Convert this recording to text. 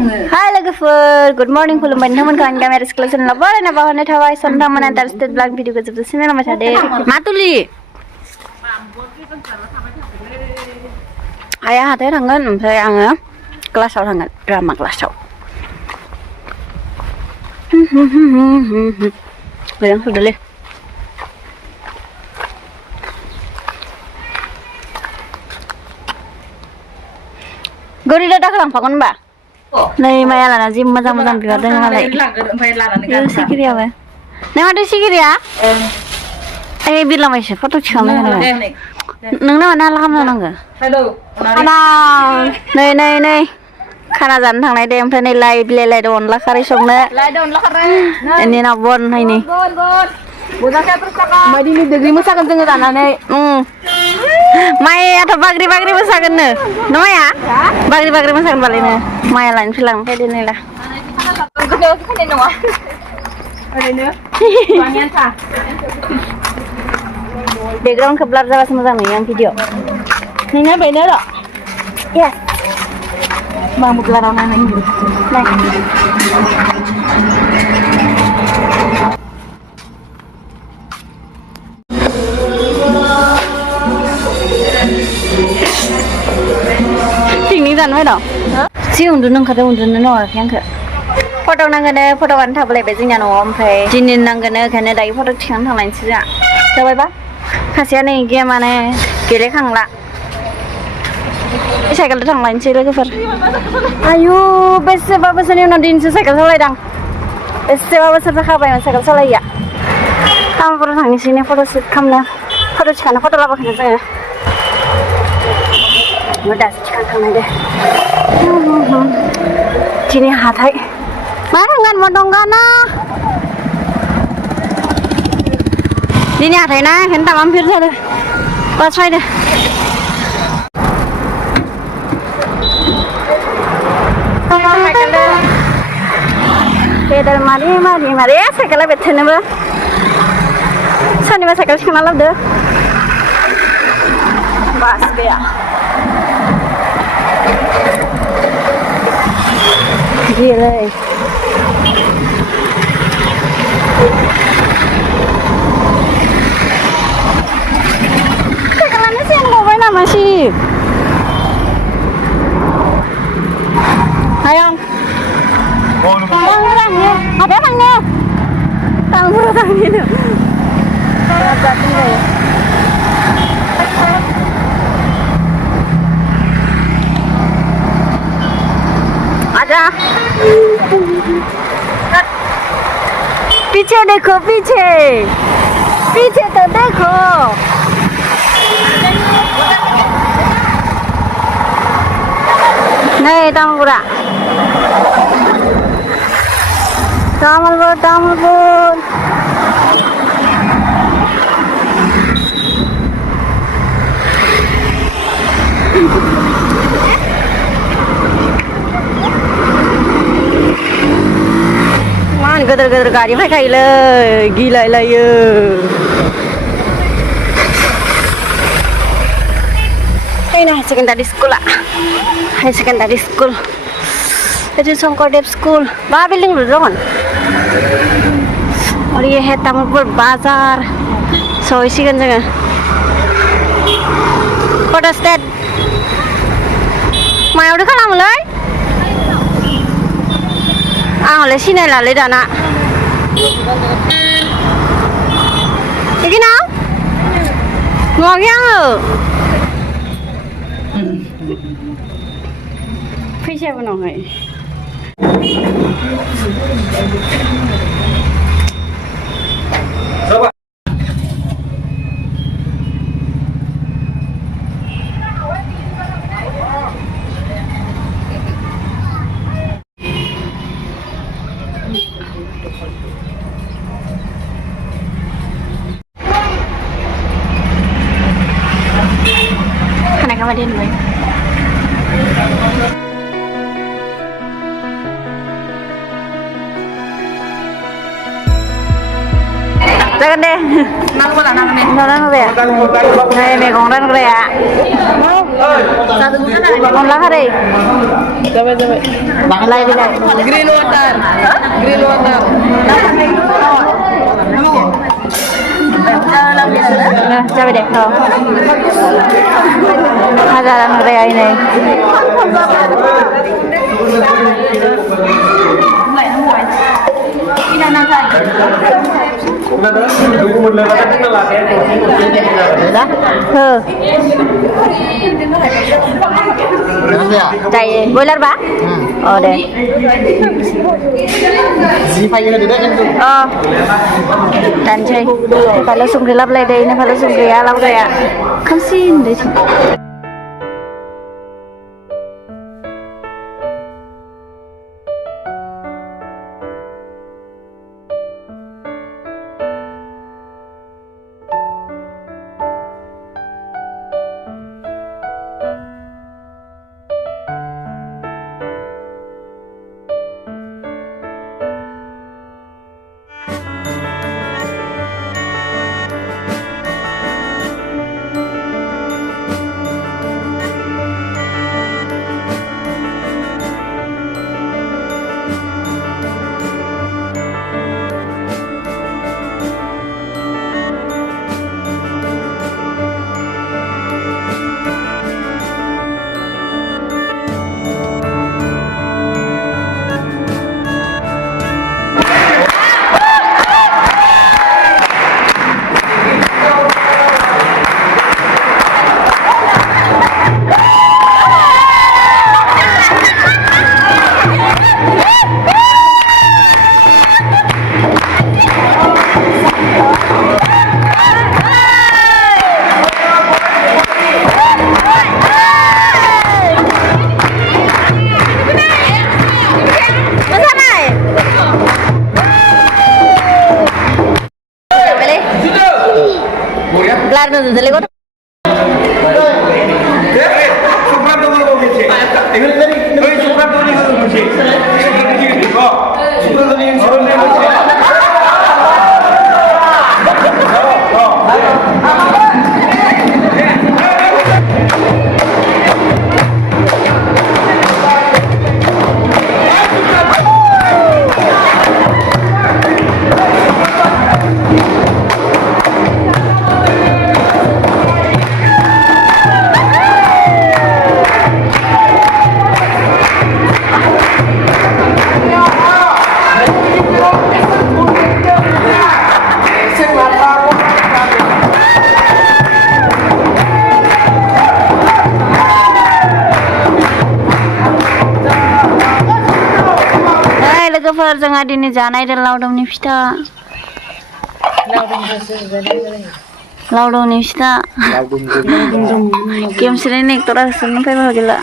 Hai logoफोर good morning खुलुमबाय नोंथांमोनखौ आंनि गामियारि स्कुलाव सोलोंना बरायना बावहरनाय थाबाय नोंथांमोना इन्टारेस्टेड ब्ला भिडिअखौ जोबजासिम नायलांबाय थादो मा तुलि आइया हाथायाव थांगोन ओमफ्राय आङो क्लासाव थांगोन ड्रामा क्लासाव गोजां सुदोलै गोरि दादाखौ लांफागोन होनबा नै माया लाना जि मोजां मोजां बिबारदों मालाय सिखिरियाबो नै माथो सिखिरिया ओइ बिरलांबायसो फट' थिखांनो नोंनो मानो हाला खालामनो नांगौ नै नै नै खाना जानो थांनाय दे ओमफ्राय नै लाइ बिलाइ लायदो अनला खारै संनो इनि उनाव बन नायनि मायदिनि देग्रि मोसागोन जोङो जानानै मायाथ' बाग्रि बाग्रि मोसागोननो नमाया बाग्रि बाग्रि मोसागोन बालायनो माया लायनोसै लांनो फैदो नैला बेकग्राउन्डखौ ब्लार जाबासो मोजां नुयो आं भिडिअ नोंना बेनो र' येस मा ब्लाराव नायनाय पिकनिक जानो फैदों जि उन्दुनो ओंखारदों उन्दुनो नावाखै आंखौ फट' नांगोनो फट'आनो थाबोलायबाय जोंनिया न'आव ओमफ्राय दिनै नांगोनो ओंखायनो दायो फट' थिखांनो थांलायनोसै जोंहा जाबायबा सासेया नै गेमानो गेलेखांला साइकेलजों थांलायनोसै लोगोफोर आयु बेसेबा बोसोरनि उनाव दिनैसो साइकेल सालायदां बेसेबा बोसोर जाखाबायमोन साइकेल सालायैया टाउनफोराव थांनोसै ने फट' सुट खालामनो फट' थिखांनो फट' लाबोखानो जोङो दासो थिखांनो थांनाय दे दिनै हाथाय मा थांगोन मा दंगाना दिनै हाथाय ना ओंखायनो तामाम भिर जादों बास फायदो पेडेल मारि मारि मारि साइकेला बेथेनोबो सोरनिबा साइकेल थिखांना लाबोदो बास गैया गियोलै साइकेलानो चेन गबाय नामासि हायं हाथायाव थांनो टाउनफोराव थांनो आजा पीछे देखो पीछे पीछे तो देखो नहीं तामुरा तामुल मान गेदेर गेदेर गारि फैखायोलै गिलायलायो ini high secondary school high secondary school itu Songkordev school bah building dulu kan और ये है तामुलपुर बाजार so isi kan jangan photo state mau udah kalah mulai oleh sini lah le dana ini nào ngon yang phi xe vào nồi Hãy subscribe cho kênh Ghiền Mì Gõ để không bỏ lỡ những video hấp dẫn Jangan deh. Nang pula nang nih. Nang ya. Nih nih kong nang ya. अनला खारै जाबाय लाय बिलाय green water जाबाय दे हाजारानो रेयाय नै Chạy boiler ba? Deh. Dan cuy, kalau sungguh lap lagi ini kalau sungguh ya lap kayak kasin deh. Gelar nu dele ko लोगोफोर जोंहा दिनै जानाय दे लावदुमनि फिथा लावदुमनि फिथा गेमस्रिनि एक्टरा सोरनिफ्राय गैला